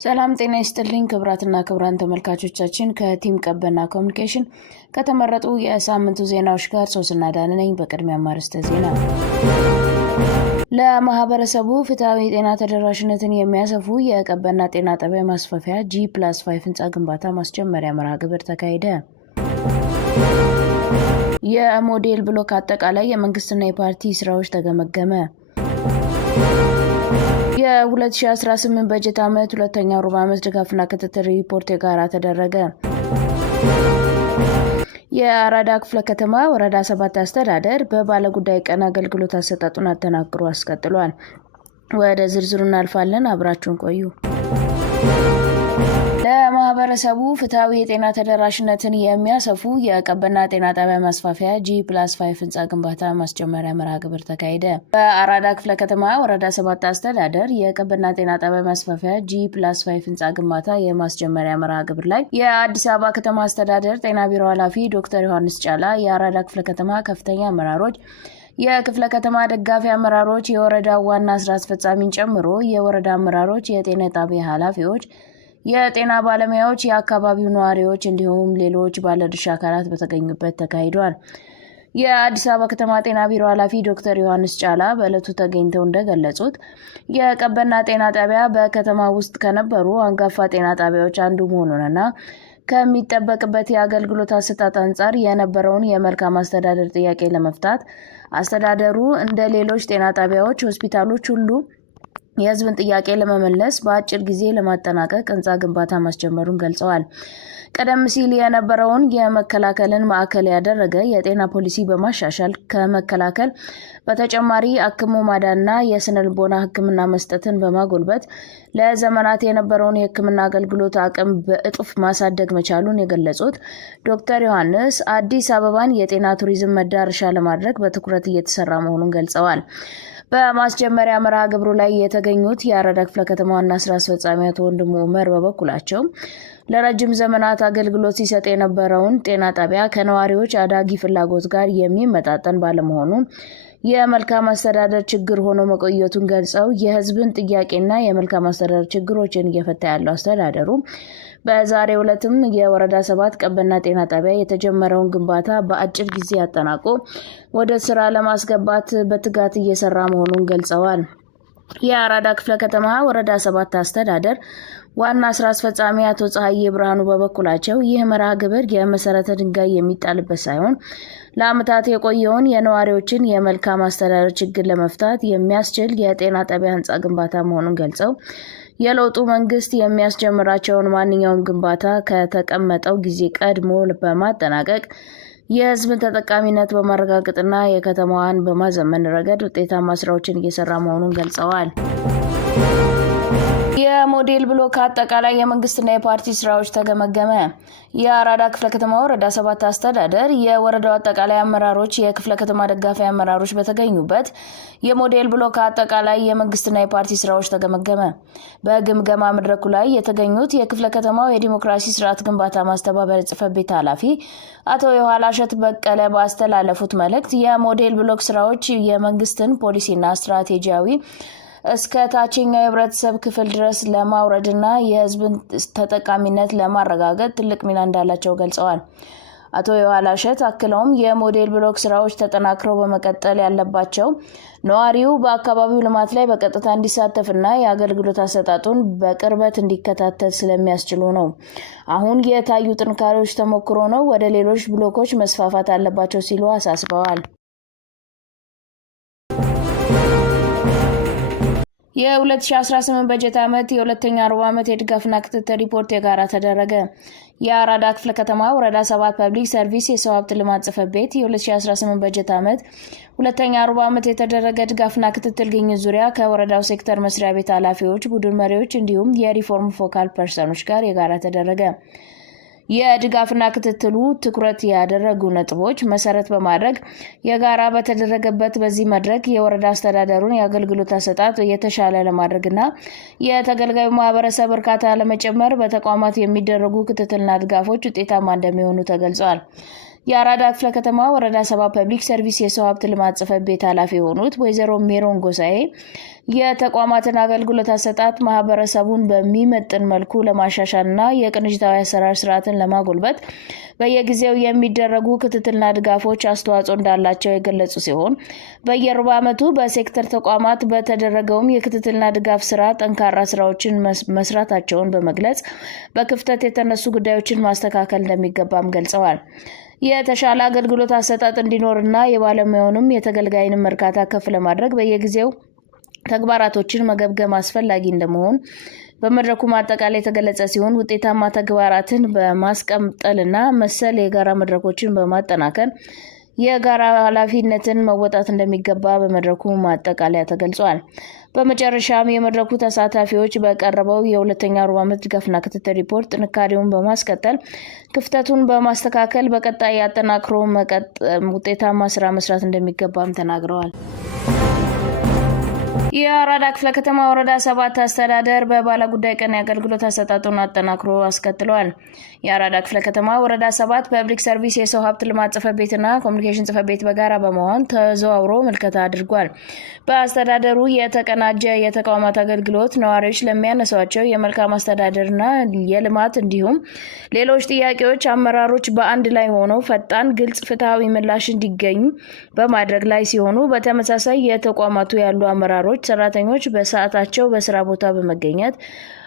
ሰላም ጤና ይስጥልኝ ክብራትና ክብራን ተመልካቾቻችን ከቲም ቀበና ኮሙኒኬሽን ከተመረጡ የሳምንቱ ዜናዎች ጋር ሶስና ዳነ ነኝ። በቅድሚያ ማርስተ ዜና ለማህበረሰቡ ፍትሃዊ ጤና ተደራሽነትን የሚያሰፉ የቀበና ጤና ጣቢያ ማስፋፊያ G+5 ህንጻ ግንባታ ማስጀመሪያ መርሃ ግብር ተካሄደ። የሞዴል ብሎክ አጠቃላይ የመንግስትና የፓርቲ ስራዎች ተገመገመ። የ2018 በጀት ዓመት ሁለተኛው ሩብ ዓመት ድጋፍና ክትትል ሪፖርት የጋራ ተደረገ። የአራዳ ክፍለ ከተማ ወረዳ 7 አስተዳደር በባለጉዳይ ቀን አገልግሎት አሰጣጡን አጠናክሮ አስቀጥሏል። ወደ ዝርዝሩ እናልፋለን። አብራችሁን ቆዩ። ለማህበረሰቡ ፍትሃዊ የጤና ተደራሽነትን የሚያሰፉ የቀበና ጤና ጣቢያ ማስፋፊያ G+5 ህንጻ ግንባታ ማስጀመሪያ መርሃ ግብር ተካሄደ። በአራዳ ክፍለ ከተማ ወረዳ 7 አስተዳደር የቀበና ጤና ጣቢያ ማስፋፊያ G+5 ህንጻ ግንባታ የማስጀመሪያ መርሃ ግብር ላይ የአዲስ አበባ ከተማ አስተዳደር ጤና ቢሮ ኃላፊ ዶክተር ዮሐንስ ጫላ፣ የአራዳ ክፍለ ከተማ ከፍተኛ አመራሮች፣ የክፍለ ከተማ ደጋፊ አመራሮች፣ የወረዳ ዋና ስራ አስፈጻሚን ጨምሮ የወረዳ አመራሮች፣ የጤና ጣቢያ ኃላፊዎች፣ የጤና ባለሙያዎች፣ የአካባቢው ነዋሪዎች እንዲሁም ሌሎች ባለድርሻ አካላት በተገኙበት ተካሂዷል። የአዲስ አበባ ከተማ ጤና ቢሮ ኃላፊ ዶክተር ዮሐንስ ጫላ በዕለቱ ተገኝተው እንደገለጹት የቀበና ጤና ጣቢያ በከተማ ውስጥ ከነበሩ አንጋፋ ጤና ጣቢያዎች አንዱ መሆኑንና ከሚጠበቅበት የአገልግሎት አሰጣጥ አንጻር የነበረውን የመልካም አስተዳደር ጥያቄ ለመፍታት አስተዳደሩ እንደ ሌሎች ጤና ጣቢያዎች፣ ሆስፒታሎች ሁሉ የህዝብን ጥያቄ ለመመለስ በአጭር ጊዜ ለማጠናቀቅ ህንጻ ግንባታ ማስጀመሩን ገልጸዋል። ቀደም ሲል የነበረውን የመከላከልን ማዕከል ያደረገ የጤና ፖሊሲ በማሻሻል ከመከላከል በተጨማሪ አክሞ ማዳንና የስነ ልቦና ሕክምና መስጠትን በማጎልበት ለዘመናት የነበረውን የሕክምና አገልግሎት አቅም በእጥፍ ማሳደግ መቻሉን የገለጹት ዶክተር ዮሐንስ አዲስ አበባን የጤና ቱሪዝም መዳረሻ ለማድረግ በትኩረት እየተሰራ መሆኑን ገልጸዋል። በማስጀመሪያ መርሃ ግብሩ ላይ የተገኙት የአራዳ ክፍለ ከተማ ዋና ስራ አስፈጻሚ አቶ ወንድሙ ኡመር በበኩላቸው ለረጅም ዘመናት አገልግሎት ሲሰጥ የነበረውን ጤና ጣቢያ ከነዋሪዎች አዳጊ ፍላጎት ጋር የሚመጣጠን ባለመሆኑ የመልካም አስተዳደር ችግር ሆኖ መቆየቱን ገልጸው የህዝብን ጥያቄና የመልካም አስተዳደር ችግሮችን እየፈታ ያለው አስተዳደሩ በዛሬው ዕለትም የወረዳ 7 ቀበና ጤና ጣቢያ የተጀመረውን ግንባታ በአጭር ጊዜ አጠናቆ ወደ ስራ ለማስገባት በትጋት እየሰራ መሆኑን ገልጸዋል። የአራዳ ክፍለ ከተማ ወረዳ 7 አስተዳደር ዋና ስራ አስፈጻሚ አቶ ፀሐዬ ብርሃኑ በበኩላቸው ይህ መርሃ ግብር የመሰረተ ድንጋይ የሚጣልበት ሳይሆን ለዓመታት የቆየውን የነዋሪዎችን የመልካም አስተዳደር ችግር ለመፍታት የሚያስችል የጤና ጣቢያ ህንጻ ግንባታ መሆኑን ገልጸው የለውጡ መንግስት የሚያስጀምራቸውን ማንኛውም ግንባታ ከተቀመጠው ጊዜ ቀድሞ በማጠናቀቅ የህዝብን ተጠቃሚነት በማረጋገጥና የከተማዋን በማዘመን ረገድ ውጤታማ ስራዎችን እየሰራ መሆኑን ገልጸዋል። የሞዴል ብሎክ አጠቃላይ የመንግስትና የፓርቲ ስራዎች ተገመገመ። የአራዳ ክፍለ ከተማ ወረዳ 7 አስተዳደር የወረዳው አጠቃላይ አመራሮች፣ የክፍለ ከተማ ደጋፊ አመራሮች በተገኙበት የሞዴል ብሎክ አጠቃላይ የመንግስትና የፓርቲ ስራዎች ተገመገመ። በግምገማ መድረኩ ላይ የተገኙት የክፍለ ከተማው የዲሞክራሲ ስርዓት ግንባታ ማስተባበሪያ ጽሕፈት ቤት ኃላፊ አቶ የኋላሸት በቀለ ባስተላለፉት መልእክት የሞዴል ብሎክ ስራዎች የመንግስትን ፖሊሲና ስትራቴጂያዊ እስከ ታችኛው የህብረተሰብ ክፍል ድረስ ለማውረድና የህዝብን ተጠቃሚነት ለማረጋገጥ ትልቅ ሚና እንዳላቸው ገልጸዋል። አቶ የኋላሸት አክለውም የሞዴል ብሎክ ስራዎች ተጠናክረው በመቀጠል ያለባቸው ነዋሪው በአካባቢው ልማት ላይ በቀጥታ እንዲሳተፍና የአገልግሎት አሰጣጡን በቅርበት እንዲከታተል ስለሚያስችሉ ነው። አሁን የታዩ ጥንካሬዎች ተሞክሮ ነው ወደ ሌሎች ብሎኮች መስፋፋት አለባቸው ሲሉ አሳስበዋል። የ2018 በጀት ዓመት የሁለተኛ ሩብ ዓመት የድጋፍና ክትትል ሪፖርት የጋራ ተደረገ። የአራዳ ክፍለ ከተማ ወረዳ 7 ፐብሊክ ሰርቪስ የሰው ሀብት ልማት ጽሕፈት ቤት የ2018 በጀት ዓመት ሁለተኛ ሩብ ዓመት የተደረገ ድጋፍና ክትትል ግኝት ዙሪያ ከወረዳው ሴክተር መስሪያ ቤት ኃላፊዎች፣ ቡድን መሪዎች እንዲሁም የሪፎርም ፎካል ፐርሰኖች ጋር የጋራ ተደረገ። የድጋፍና ክትትሉ ትኩረት ያደረጉ ነጥቦች መሰረት በማድረግ የጋራ በተደረገበት በዚህ መድረክ የወረዳ አስተዳደሩን የአገልግሎት አሰጣጥ የተሻለ ለማድረግና የተገልጋዩ ማህበረሰብ እርካታ ለመጨመር በተቋማት የሚደረጉ ክትትልና ድጋፎች ውጤታማ እንደሚሆኑ ተገልጿል። የአራዳ ክፍለ ከተማ ወረዳ 7 ፐብሊክ ሰርቪስ የሰው ሀብት ልማት ጽሕፈት ቤት ኃላፊ የሆኑት ወይዘሮ ሜሮን ጎሳኤ የተቋማትን አገልግሎት አሰጣጥ ማህበረሰቡን በሚመጥን መልኩ ለማሻሻልና የቅንጅታዊ አሰራር ስርዓትን ለማጎልበት በየጊዜው የሚደረጉ ክትትልና ድጋፎች አስተዋጽኦ እንዳላቸው የገለጹ ሲሆን በየሩብ ዓመቱ በሴክተር ተቋማት በተደረገውም የክትትልና ድጋፍ ስራ ጠንካራ ስራዎችን መስራታቸውን በመግለጽ በክፍተት የተነሱ ጉዳዮችን ማስተካከል እንደሚገባም ገልጸዋል። የተሻለ አገልግሎት አሰጣጥ እንዲኖርና የባለሙያውንም የተገልጋይንም እርካታ ከፍ ለማድረግ በየጊዜው ተግባራቶችን መገምገም አስፈላጊ እንደመሆኑ በመድረኩ ማጠቃለያ የተገለጸ ሲሆን ውጤታማ ተግባራትን በማስቀጠልና መሰል የጋራ መድረኮችን በማጠናከር የጋራ ኃላፊነትን መወጣት እንደሚገባ በመድረኩ ማጠቃለያ ተገልጿል። በመጨረሻም የመድረኩ ተሳታፊዎች በቀረበው የሁለተኛ ሩብ ዓመት ድጋፍና ክትትል ሪፖርት ጥንካሬውን በማስቀጠል ክፍተቱን በማስተካከል በቀጣይ አጠናክሮ ውጤታማ ስራ መስራት እንደሚገባም ተናግረዋል። የአራዳ ክፍለ ከተማ ወረዳ 7 አስተዳደር በባለጉዳይ ቀን የአገልግሎት አሰጣጡን አጠናክሮ አስቀጥሏል። የአራዳ ክፍለ ከተማ ወረዳ 7 ፐብሊክ ሰርቪስ የሰው ሀብት ልማት ጽሕፈት ቤትና ኮሚኒኬሽን ጽሕፈት ቤት በጋራ በመሆን ተዘዋውሮ ምልከታ አድርጓል። በአስተዳደሩ የተቀናጀ የተቋማት አገልግሎት ነዋሪዎች ለሚያነሷቸው የመልካም አስተዳደርና የልማት እንዲሁም ሌሎች ጥያቄዎች አመራሮች በአንድ ላይ ሆነው ፈጣን፣ ግልጽ፣ ፍትሃዊ ምላሽ እንዲገኙ በማድረግ ላይ ሲሆኑ በተመሳሳይ የተቋማቱ ያሉ አመራሮች ሰራተኞች በሰዓታቸው በስራ ቦታ በመገኘት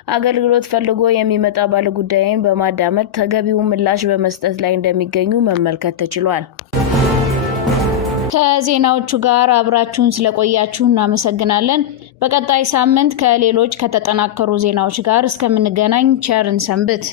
አገልግሎት ፈልጎ የሚመጣ ባለጉዳይን በማዳመጥ ተገቢው ምላሽ በመስጠት ላይ እንደሚገኙ መመልከት ተችሏል። ከዜናዎቹ ጋር አብራችሁን ስለቆያችሁ እናመሰግናለን። በቀጣይ ሳምንት ከሌሎች ከተጠናከሩ ዜናዎች ጋር እስከምንገናኝ ቸርን ሰንብት።